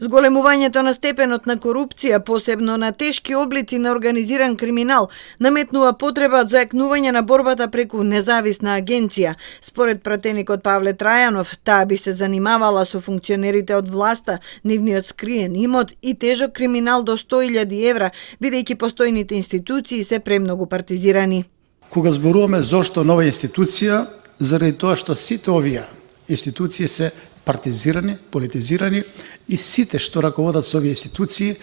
Зголемувањето на степенот на корупција, посебно на тешки облици на организиран криминал, наметнува потреба од зајакнување на борбата преку независна агенција. Според пратеникот Павле Трајанов, таа би се занимавала со функционерите од власта, нивниот скриен имот и тежок криминал до 100.000 евра, бидејќи постојните институции се премногу партизирани. Кога зборуваме зошто нова институција, заради тоа што сите овие институции се партизирани, политизирани и сите што раководат со овие институции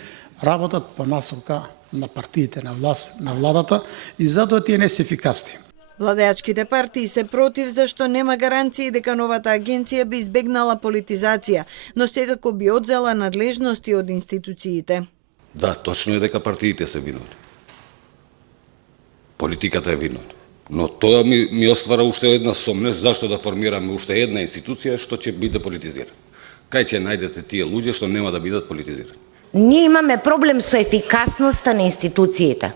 работат по насока на партиите на власт, на владата и затоа тие не се ефикасни. Владеачките партии се против зашто нема гаранции дека новата агенција би избегнала политизација, но секако би одзела надлежности од институциите. Да, точно е дека партиите се виновни. Политиката е виновна. Но тоа ми оствара уште една сомнеш зашто да формираме уште една институција што ќе биде политизирана. Кај ќе најдете тие луѓе што нема да бидат политизирани? Ние имаме проблем со ефикасноста на институциите.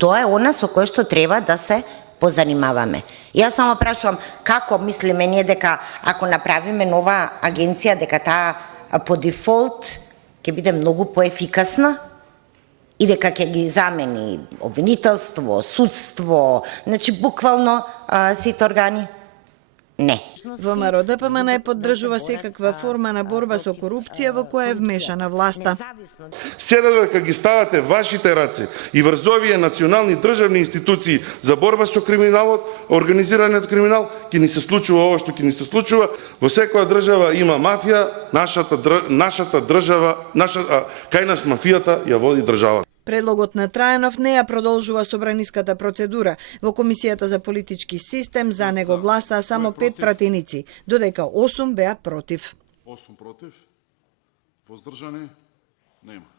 Тоа е она со кое што треба да се позанимаваме. Јас само прашувам како мислиме ние дека ако направиме нова агенција дека таа по дефолт ќе биде многу поефикасна и дека ќе ги замени обвинителство, судство, значи буквално сите органи? Не. ВМРО ДПМН поддржува секаква форма на борба со корупција во која е вмешана власта. Седа дека ги ставате вашите раце и врз овие национални државни институции за борба со криминалот, организираниот криминал, ќе ни се случува ова што ќе ни се случува. Во секоја држава има мафија, нашата држава, кај нас мафијата ја води државата. Предлогот на Трајанов не ја продолжува собраниската процедура. Во Комисијата за политички систем за него гласаа само 5 пратеници, додека 8 беа против. 8 против, воздржани нема.